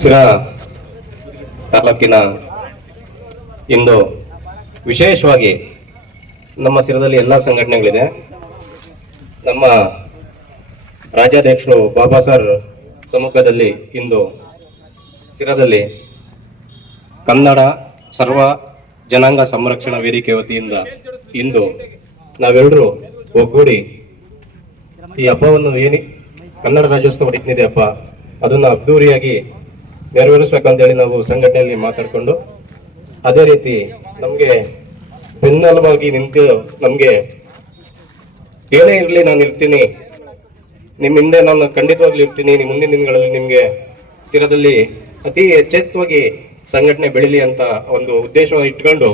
ಸಿರಾ ತಾಲೂಕಿನ ಇಂದು ವಿಶೇಷವಾಗಿ ನಮ್ಮ ಸಿರಾದಲ್ಲಿ ಎಲ್ಲ ಸಂಘಟನೆಗಳಿದೆ. ನಮ್ಮ ರಾಜ್ಯಾಧ್ಯಕ್ಷರು ಬಾಬಾ ಸರ್ ಸಮ್ಮುಖದಲ್ಲಿ ಇಂದು ಸಿರಾದಲ್ಲಿ ಕನ್ನಡ ಸರ್ವ ಜನಾಂಗ ಸಂರಕ್ಷಣಾ ವೇದಿಕೆ ವತಿಯಿಂದ ಇಂದು ನಾವೆಲ್ಲರೂ ಒಗ್ಗೂಡಿ ಈ ಹಬ್ಬವನ್ನು ಕನ್ನಡ ರಾಜ್ಯೋತ್ಸವ ಏನಿದೆ ಹಬ್ಬ ಅದನ್ನು ಅದ್ದೂರಿಯಾಗಿ ನೆರವೇರಿಸಬೇಕಂತೇಳಿ ನಾವು ಸಂಘಟನೆಯಲ್ಲಿ ಮಾತಾಡಿಕೊಂಡು, ಅದೇ ರೀತಿ ನಮಗೆ ಬೆನ್ನೆಲುಬಾಗಿ ನಿಂತು ನಮಗೆ ಏನೇ ಇರಲಿ ನಾನು ಇರ್ತೀನಿ, ನಿಮ್ಮ ಹಿಂದೆ ನಾನು ಖಂಡಿತವಾಗ್ಲೂ ಇರ್ತೀನಿ, ನಿಮ್ಮ ಮುಂದಿನ ದಿನಗಳಲ್ಲಿ ನಿಮಗೆ ಸಿರಾದಲ್ಲಿ ಅತಿ ಎಚ್ಚೆತ್ತವಾಗಿ ಸಂಘಟನೆ ಬೆಳೀಲಿ ಅಂತ ಒಂದು ಉದ್ದೇಶ ಇಟ್ಕೊಂಡು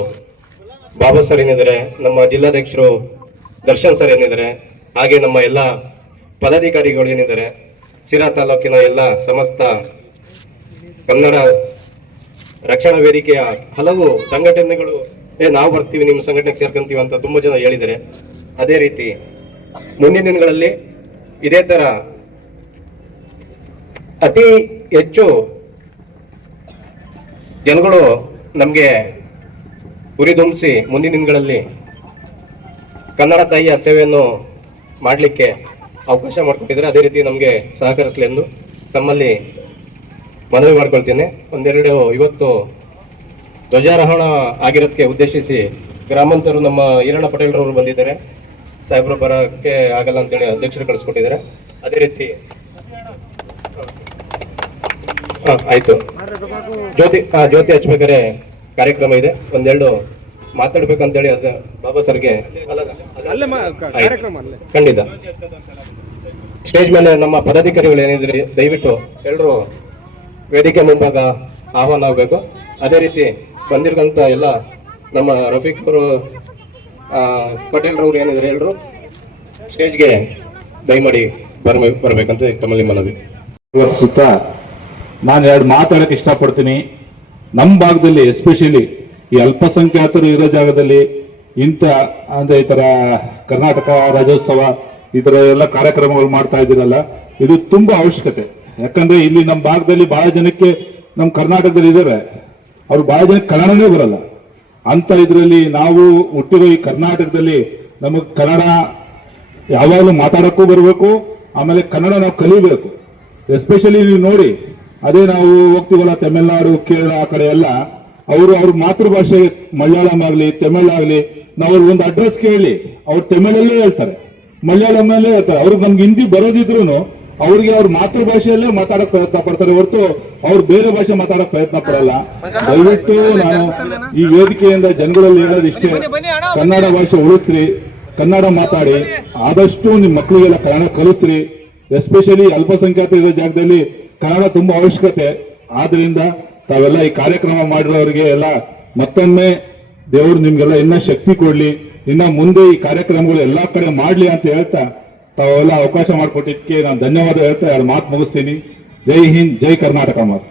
ಬಾಬಾ ಸರ್ ಏನಿದ್ದಾರೆ, ನಮ್ಮ ಜಿಲ್ಲಾಧ್ಯಕ್ಷರು ದರ್ಶನ್ ಸರ್ ಏನಿದ್ದಾರೆ, ಹಾಗೆ ನಮ್ಮ ಎಲ್ಲ ಪದಾಧಿಕಾರಿಗಳು ಏನಿದ್ದಾರೆ, ಸಿರಾ ತಾಲೂಕಿನ ಎಲ್ಲ ಸಮಸ್ತ ಕನ್ನಡ ರಕ್ಷಣಾ ವೇದಿಕೆಯ ಹಲವು ಸಂಘಟನೆಗಳು ನಾವು ಬರ್ತೀವಿ, ನಿಮ್ಮ ಸಂಘಟನೆಗೆ ಸೇರ್ಕೊಂತೀವಿ ಅಂತ ತುಂಬ ಜನ ಹೇಳಿದ್ದಾರೆ. ಅದೇ ರೀತಿ ಮುಂದಿನ ದಿನಗಳಲ್ಲಿ ಇದೇ ಥರ ಅತಿ ಹೆಚ್ಚು ಜನಗಳು ನಮಗೆ ಹುರಿದುಂಬಿಸಿ ಮುಂದಿನ ದಿನಗಳಲ್ಲಿ ಕನ್ನಡ ತಾಯಿಯ ಸೇವೆಯನ್ನು ಮಾಡಲಿಕ್ಕೆ ಅವಕಾಶ ಮಾಡಿಕೊಟ್ಟಿದ್ದಾರೆ. ಅದೇ ರೀತಿ ನಮಗೆ ಸಹಕರಿಸಲಿ ಎಂದು ತಮ್ಮಲ್ಲಿ ಮನವಿ ಮಾಡ್ಕೊಳ್ತೀನಿ. ಒಂದೆರಡು ಇವತ್ತು ಧ್ವಜಾರೋಹಣ ಆಗಿರೋದಕ್ಕೆ ಉದ್ದೇಶಿಸಿ ಗ್ರಾಮಾಂತರು ನಮ್ಮ ಈರಣ್ಣ ಪಟೇಲ್ರವರು ಬಂದಿದ್ದಾರೆ. ಸಾಹೇಬರು ಬರೋಕ್ಕೆ ಆಗಲ್ಲ ಅಂತೇಳಿ ಅಧ್ಯಕ್ಷರು ಕಳಿಸ್ಕೊಟ್ಟಿದ್ದಾರೆ. ಅದೇ ರೀತಿ ಆಯ್ತು, ಜ್ಯೋತಿ ಹಚ್ಬೇಕಾರೆ ಕಾರ್ಯಕ್ರಮ ಇದೆ, ಒಂದೆರಡು ಮಾತಾಡ್ಬೇಕಂತೇಳಿ ಅದು ಬಾಬಾ ಸರ್ಗೆ ಖಂಡಿತ ಸ್ಟೇಜ್ ಮೇಲೆ ನಮ್ಮ ಪದಾಧಿಕಾರಿಗಳು ಏನಿದ್ರಿ ದಯವಿಟ್ಟು ಎಲ್ಲರೂ ವೇದಿಕೆ ಮುಂಭಾಗ ಆಹ್ವಾನ ಆಗಬೇಕು. ಅದೇ ರೀತಿ ಬಂದಿರ್ತಂಥ ಎಲ್ಲ ನಮ್ಮ ರಫೀಕ್ ಅವರು ಪಟೇಲ್ರವ್ರು ಏನಿದ್ರೆ ಎಲ್ಲರೂ ಸ್ಟೇಜ್ಗೆ ದಯಮಾಡಿ ಬರಬೇಕಂತ ತಮ್ಮಲ್ಲಿ ಮನವಿ. ನಾನು ಎರಡು ಮಾತಾಡಕ್ಕೆ ಇಷ್ಟಪಡ್ತೀನಿ. ನಮ್ಮ ಭಾಗದಲ್ಲಿ ಎಸ್ಪೆಷಲಿ ಈ ಅಲ್ಪಸಂಖ್ಯಾತರು ಇರೋ ಜಾಗದಲ್ಲಿ ಇಂಥ ಅಂದ್ರೆ ಈ ತರ ಕರ್ನಾಟಕ ರಾಜ್ಯೋತ್ಸವ ಈ ತರ ಎಲ್ಲ ಕಾರ್ಯಕ್ರಮಗಳು ಮಾಡ್ತಾ ಇದ್ದೀರಲ್ಲ, ಇದು ತುಂಬಾ ಅವಶ್ಯಕತೆ. ಯಾಕಂದ್ರೆ ಇಲ್ಲಿ ನಮ್ಮ ಭಾಗದಲ್ಲಿ ಬಹಳ ಜನಕ್ಕೆ ನಮ್ಮ ಕರ್ನಾಟಕದಲ್ಲಿ ಇದ್ದಾರೆ, ಅವ್ರು ಬಹಳ ಜನಕ್ಕೆ ಕನ್ನಡನೇ ಬರಲ್ಲ. ಅಂತ ಇದರಲ್ಲಿ ನಾವು ಹುಟ್ಟಿರೋ ಈ ಕರ್ನಾಟಕದಲ್ಲಿ ನಮಗೆ ಕನ್ನಡ ಯಾವಾಗಲೂ ಮಾತಾಡಕ್ಕೂ ಬರಬೇಕು, ಆಮೇಲೆ ಕನ್ನಡ ನಾವು ಕಲಿಬೇಕು. ಎಸ್ಪೆಷಲಿ ನೀವು ನೋಡಿ, ಅದೇ ನಾವು ಹೋಗ್ತೀವಲ್ಲ ತಮಿಳ್ನಾಡು ಕೇರಳ ಆ ಕಡೆ ಎಲ್ಲ, ಅವರು ಅವ್ರ ಮಾತೃಭಾಷೆ ಮಲಯಾಳಂ ಆಗಲಿ ತಮಿಳ್ ಆಗಲಿ, ನಾವು ಒಂದು ಅಡ್ರೆಸ್ ಕೇಳಿ ಅವ್ರು ತಮಿಳಲ್ಲೇ ಹೇಳ್ತಾರೆ, ಮಲಯಾಳಮಲ್ಲೇ ಹೇಳ್ತಾರೆ. ಅವ್ರಿಗೆ ನಮ್ಗೆ ಹಿಂದಿ ಬರೋದಿದ್ರು ಅವ್ರಿಗೆ ಅವ್ರ ಮಾತೃಭಾಷೆಯಲ್ಲೇ ಮಾತಾಡಕ್ ಪ್ರಯತ್ನ ಪಡ್ತಾರೆ ಹೊರತು ಅವ್ರು ಬೇರೆ ಭಾಷೆ ಮಾತಾಡಕ್ ಪ್ರಯತ್ನ ಪಡಲ್ಲ. ದಯವಿಟ್ಟು ನಾನು ಈ ವೇದಿಕೆಯಿಂದ ಜನಗಳಲ್ಲಿ ಹೇಳೋದಿಷ್ಟೇ, ಕನ್ನಡ ಭಾಷೆ ಉಳಿಸ್ರಿ, ಕನ್ನಡ ಮಾತಾಡಿ, ಆದಷ್ಟು ನಿಮ್ಮ ಮಕ್ಕಳಿಗೆಲ್ಲ ಕನ್ನಡ ಕಲಿಸ್ರಿ. ಎಸ್ಪೆಷಲಿ ಅಲ್ಪಸಂಖ್ಯಾತ ಇರೋ ಜಾಗದಲ್ಲಿ ಕನ್ನಡ ತುಂಬಾ ಅವಶ್ಯಕತೆ. ಆದ್ರಿಂದ ತಾವೆಲ್ಲ ಈ ಕಾರ್ಯಕ್ರಮ ಮಾಡಿರೋರಿಗೆ ಎಲ್ಲ ಮತ್ತೊಮ್ಮೆ ದೇವರು ನಿಮ್ಗೆಲ್ಲ ಇನ್ನ ಶಕ್ತಿ ಕೊಡ್ಲಿ, ಇನ್ನ ಮುಂದೆ ಈ ಕಾರ್ಯಕ್ರಮಗಳು ಎಲ್ಲಾ ಕಡೆ ಮಾಡ್ಲಿ ಅಂತ ಹೇಳ್ತಾ ತಾವೆಲ್ಲ ಅವಕಾಶ ಮಾಡಿಕೊಟ್ಟಿದ್ದಕ್ಕೆ ನಾನು ಧನ್ಯವಾದ ಹೇಳ್ತಾ ಎರಡು ಮಾತು ಮುಗಿಸ್ತೀನಿ. ಜೈ ಹಿಂದ್, ಜೈ ಕರ್ನಾಟಕ ಮಾತು.